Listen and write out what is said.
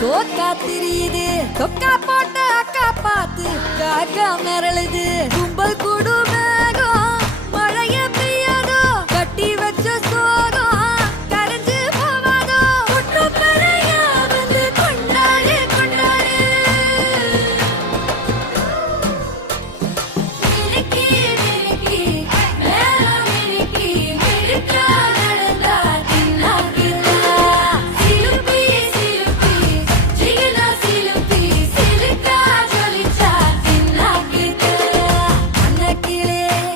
coca திரியுது, தொக்கா போட்ட அக்கா பார்த்து காக்கா மிரளுது, கும்பல் கூடுமே